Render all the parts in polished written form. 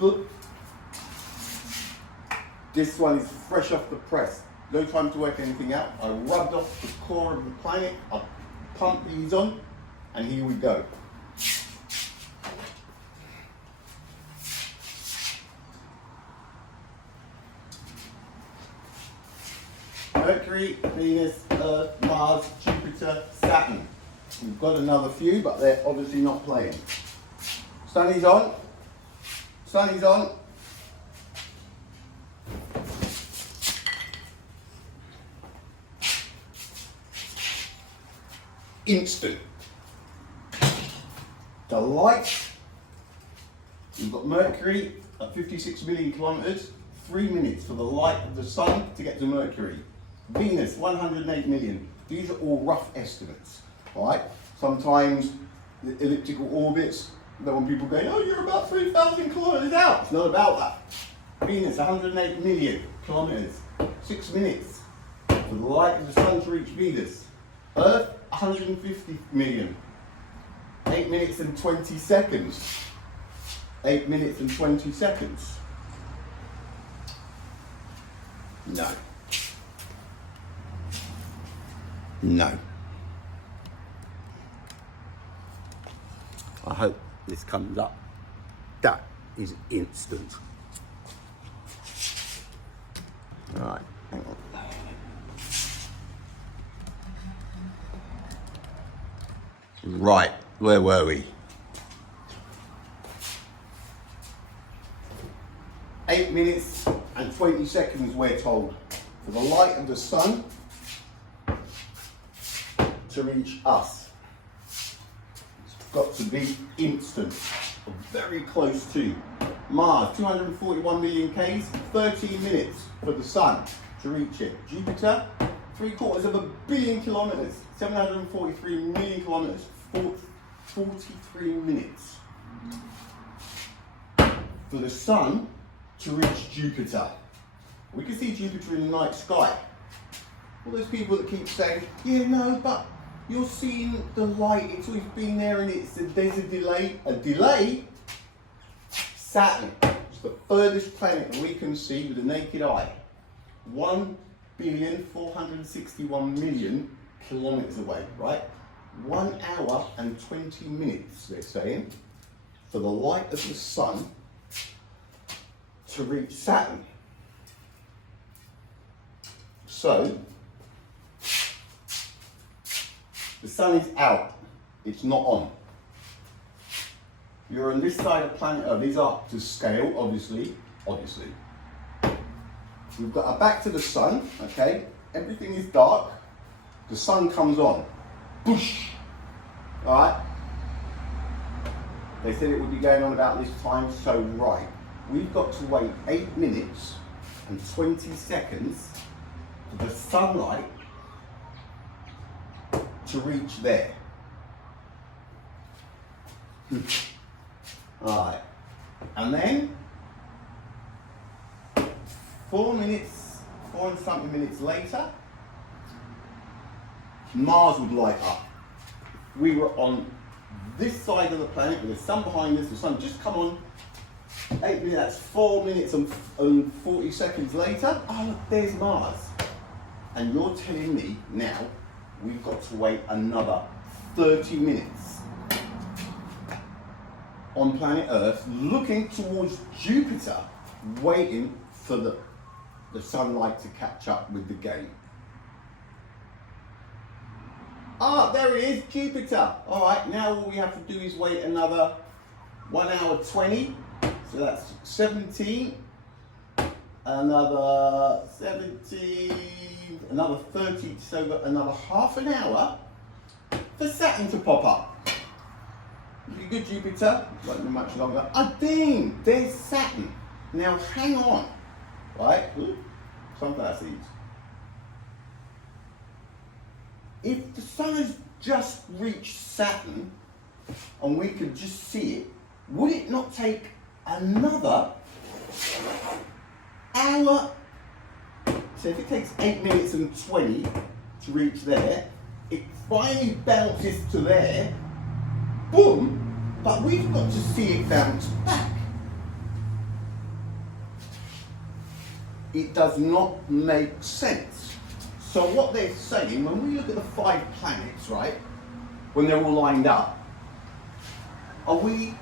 Look, this one is fresh off the press. No time to work anything out. I rubbed off the core of the planet, I pumped these on, and here we go. Mercury, Venus, Earth, Mars, Jupiter, Saturn. We've got another few, but they're obviously not playing. Sunny's on. Sunny's on. Instant. The light. We've got Mercury at 56 million kilometers. 3 minutes for the light of the sun to get to Mercury. Venus, 108 million. These are all rough estimates, right? Sometimes the elliptical orbits, then when people go, oh, you're about 3,000 kilometers out. It's not about that. Venus, 108 million kilometers. 6 minutes for the light of the sun to reach Venus. Earth, 150 million. 8 minutes and 20 seconds. 8 minutes and 20 seconds. No. No. I hope this comes up. That is instant. Right, hang on. Right, where were we? 8 minutes and 20 seconds, we're told, for the light of the sun to reach us. It's got to be instant, or very close to. Mars, 241 million Ks, 13 minutes for the sun to reach it. Jupiter, 750 million kilometers, 743 million kilometers, 43 minutes for the sun to reach Jupiter. We can see Jupiter in the night sky. All those people that keep saying, yeah, no, but you're seeing the light, it's always been there and there's a delay. A delay? Saturn is the furthest planet we can see with the naked eye. 1,461,000,000 kilometers away, right? 1 hour and 20 minutes, they're saying, for the light of the sun to reach Saturn. So, the sun is out, it's not on. You're on this side of planet Earth, these are to scale, obviously. We've got our back to the sun, okay? Everything is dark, the sun comes on. Boosh! Alright? They said it would be going on about this time, so right. We've got to wait 8 minutes and 20 seconds for the sunlight to reach there. Alright. And then 4 and something minutes later, Mars would light up. We were on this side of the planet with the sun behind us, the sun just come on. 8 minutes, that's 4 minutes and 40 seconds later. Oh, look, there's Mars. And you're telling me now we've got to wait another 30 minutes on planet Earth, looking towards Jupiter, waiting for the sunlight to catch up with the game. Ah, there it is, Jupiter. All right, now all we have to do is wait another 1 hour 20. So that's 17, another 17, another 30, so another half an hour for Saturn to pop up. Pretty good, Jupiter. Won't be much longer. Ah, ding! There's Saturn. Now hang on, right? Ooh, sunflower seeds. If the sun has just reached Saturn and we could just see it, would it not take another hour? So if it takes 8 minutes and 20 to reach there, it finally bounces to there, boom, but we've got to see it bounce back. It does not make sense. So what they're saying, when we look at the 5 planets, right, when they're all lined up, are we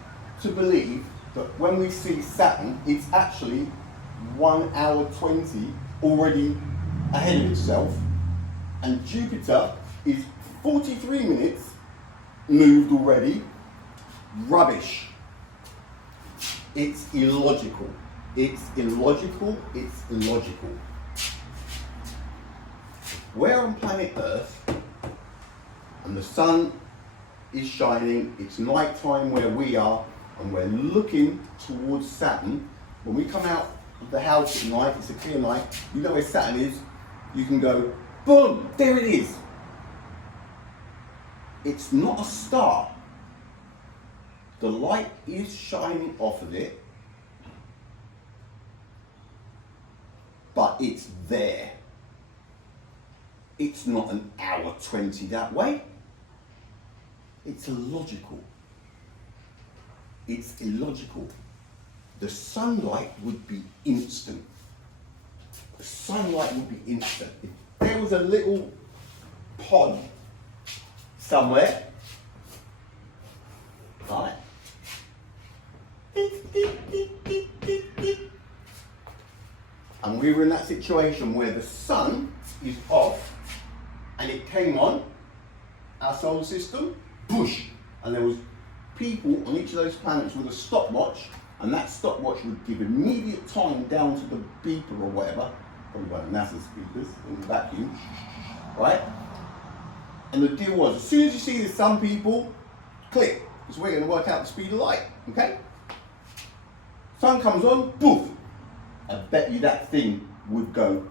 to believe that when we see Saturn, it's actually 1 hour 20 already ahead of itself, and Jupiter is 43 minutes moved already? Rubbish. It's illogical. It's illogical. It's illogical. We're on planet Earth, and the sun is shining. It's night time where we are, and we're looking towards Saturn. When we come out of the house at night, it's a clear night, you know where Saturn is, you can go, boom, there it is. It's not a star. The light is shining off of it, but it's there. It's not an hour 20 that way. It's illogical. It's illogical. The sunlight would be instant. The sunlight would be instant. If there was a little pond somewhere, right? And we were in that situation where the sun is off and it came on our solar system, push, and there was people on each of those planets with a stopwatch, and that stopwatch would give immediate time down to the beeper or whatever, probably one of NASA's speakers in the vacuum, right? And the deal was, as soon as you see the sun, people, click, because we're going to work out the speed of light, okay? Sun comes on, poof. I bet you that thing would go,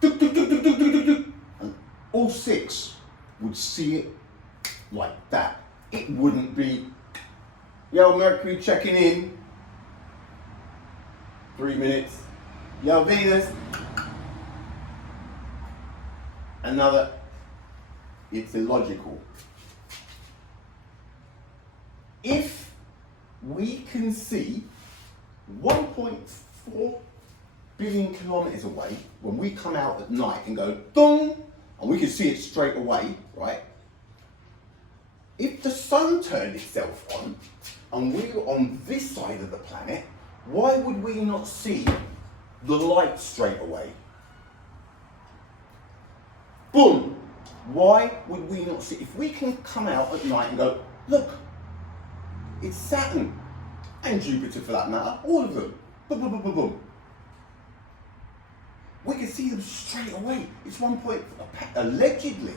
duk, duk, duk, duk, duk, duk, duk, duk, and all 6 would see it like that. It wouldn't be, yo, Mercury checking in, 3 minutes, yo, Venus, another. It's illogical. If we can see 1.4 billion kilometers away, when we come out at night and go, dong, and we can see it straight away, right? If the sun turned itself on and we were on this side of the planet, why would we not see the light straight away? Boom! Why would we not see? If we can come out at night and go, look, it's Saturn, and Jupiter for that matter, all of them, boom, boom, boom, boom, boom. We can see them straight away. It's allegedly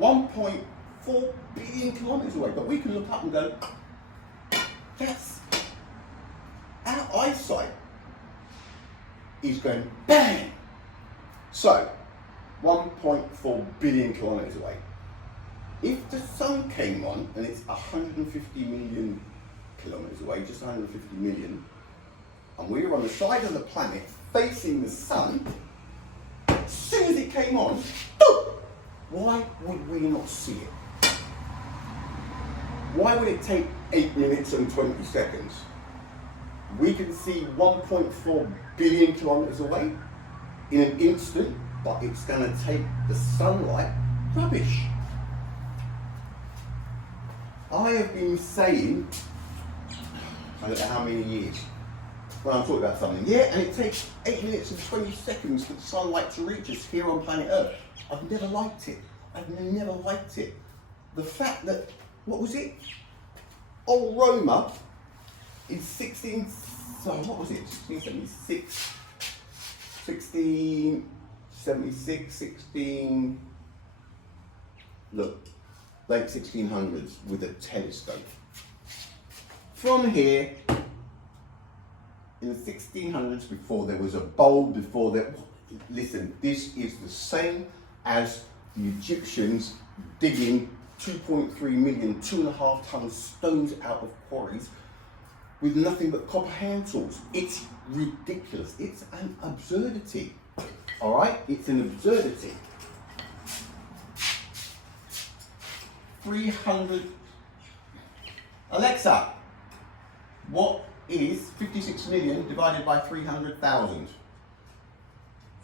1.4 billion kilometers away, but we can look up and go, that's, our eyesight is going bang. So, 1.4 billion kilometers away. If the sun came on and it's 150 million kilometers away, just 150 million, and we were on the side of the planet facing the sun, as soon as it came on, why would we not see it? Why would it take 8 minutes and 20 seconds? We can see 1.4 billion kilometers away in an instant, but it's going to take the sunlight. Rubbish. I have been saying, I don't know how many years, when I'm talking about something, yeah, and it takes 8 minutes and 20 seconds for the sunlight to reach us here on planet Earth. I've never liked it. I've never liked it. The fact that, what was it? Old Roma in 1676, 16, look, late 1600s with a telescope. From here, in the 1600s, before there was a bulb, before there, listen, this is the same as the Egyptians digging 2.3 million, 2.5 ton stones out of quarries with nothing but copper hand tools. It's ridiculous. It's an absurdity. All right? It's an absurdity. 300. Alexa, what is 56 million divided by 300,000?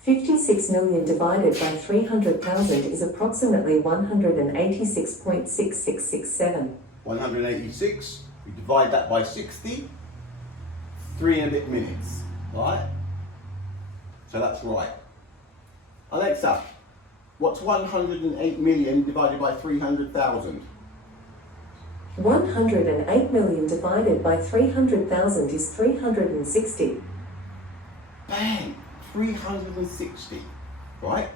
56 million divided by 300,000 is approximately 186.6667. 186, we divide that by 60, 3 and a bit minutes, right? So that's right. Alexa, what's 108 million divided by 300,000? 108 million divided by 300,000 is 360. Bang! 360, right?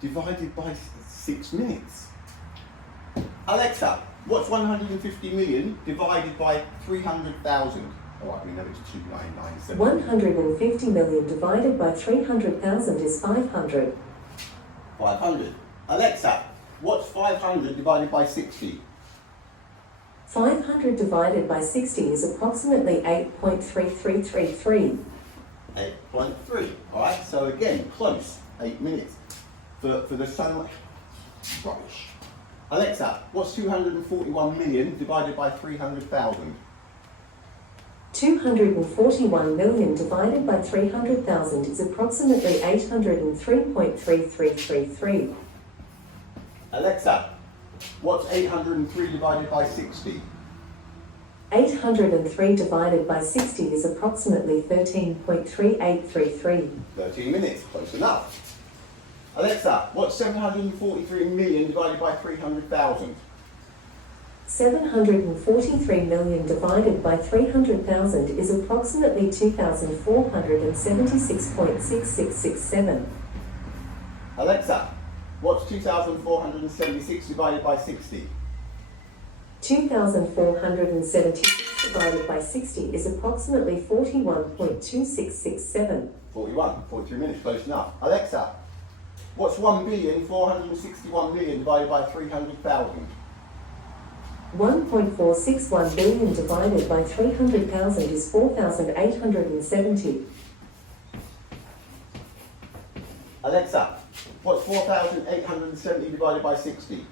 Divided by 6 minutes. Alexa, what's 150 million divided by 300,000? Oh, I know it's 2997. 150 million divided by 300,000 is 500. 500. Alexa, what's 500 divided by 60? 500 divided by 60 is approximately 8.3333. 8.3. Alright, so again, close. 8 minutes. For the sunlight. Rubbish. Alexa, what's 241 million divided by 300,000? 241 million divided by 300,000 is approximately 803.3333. Alexa, what's 803 divided by 60? 803 divided by 60 is approximately 13.3833. 13 minutes, close enough. Alexa, what's 743 million divided by 300,000? 743 million divided by 300,000 is approximately 2,476.6667. Alexa, what's 2,476 divided by 60? 2,476 divided by 60 is approximately 41.2667. 43 minutes, close enough. Alexa, what's 1,461,000,000 divided by 300,000? 1.461 billion divided by 300,000 is 4,870. Alexa, what's 4,870 divided by 60?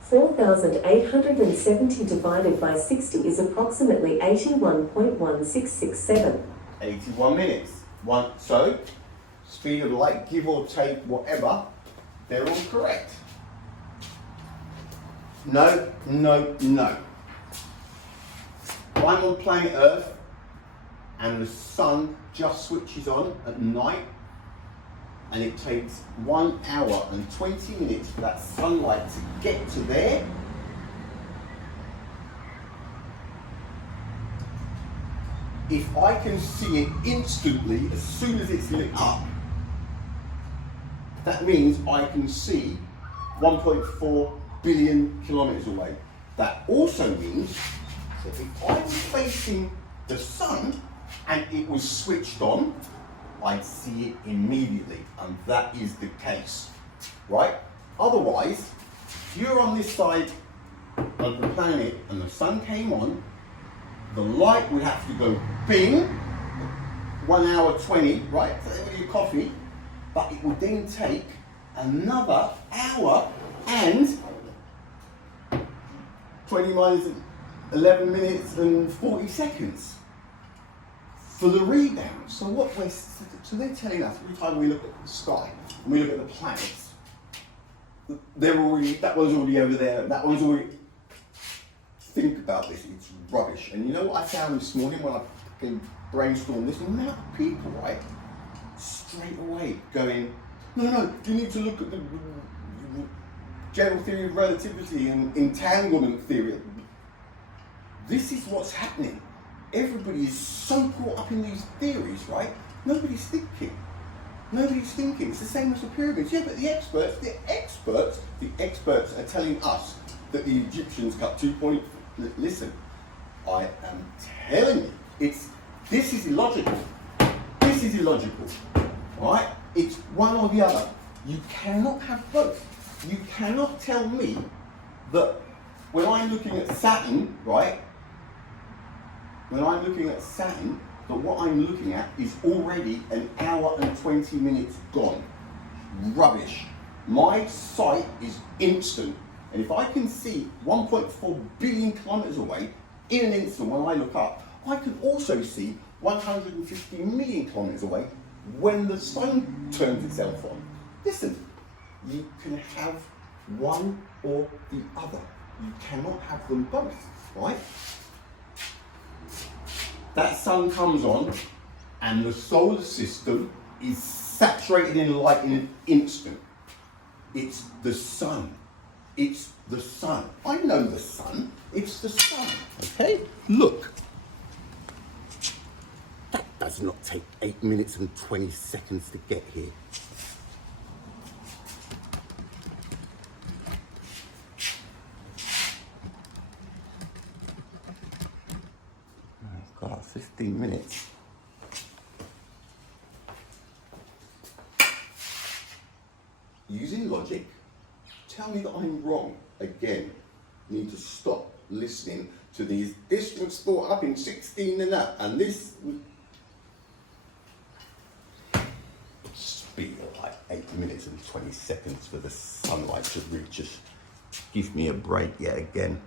4,870 divided by 60 is approximately 81.1667. 81 minutes. So, speed of light, give or take, whatever, they're all correct. No, no, no. I'm on planet Earth and the sun just switches on at night and it takes 1 hour and 20 minutes for that sunlight to get to there. If I can see it instantly as soon as it's lit up, that means I can see 1.4 billion kilometers away. That also means that if I was facing the sun and it was switched on, I'd see it immediately, and that is the case, right? Otherwise, if you're on this side of the planet and the sun came on, the light would have to go bing, 1 hour 20, right? So there with your coffee, but it would then take another hour and 20 minus 11 minutes and 40 seconds for the rebound. So so they're telling us every time we look at the sky and we look at the planets, that one's already over there, that one's already. Think about this, it's rubbish. And you know what I found this morning when I brainstormed this? The amount of people, right, straight away going, no, you need to look at the general theory of relativity and entanglement theory. This is what's happening. Everybody is so caught up in these theories, right? Nobody's thinking. It's the same as the pyramids. Yeah, but the experts are telling us that the Egyptians cut 2 point. Listen, I am telling you, this is illogical. This is illogical, right? It's one or the other. You cannot have both. You cannot tell me that when I'm looking at Saturn, right? When I'm looking at Saturn, that what I'm looking at is already 1 hour and 20 minutes gone. Rubbish. My sight is instant. And if I can see 1.4 billion kilometers away in an instant when I look up, I can also see 150 million kilometers away when the sun turns itself on. Listen, you can have one or the other. You cannot have them both, right? That sun comes on and the solar system is saturated in light in an instant. It's the sun. It's the sun. I know the sun. It's the sun. Okay? Look. That does not take 8 minutes and 20 seconds to get here. Oh God, 15 minutes. Using logic, tell me that I'm wrong. Again, need to stop listening to these. This was thought up in 16 and that, and this speed like 8 minutes and 20 seconds for the sunlight to reach us. Give me a break yet again.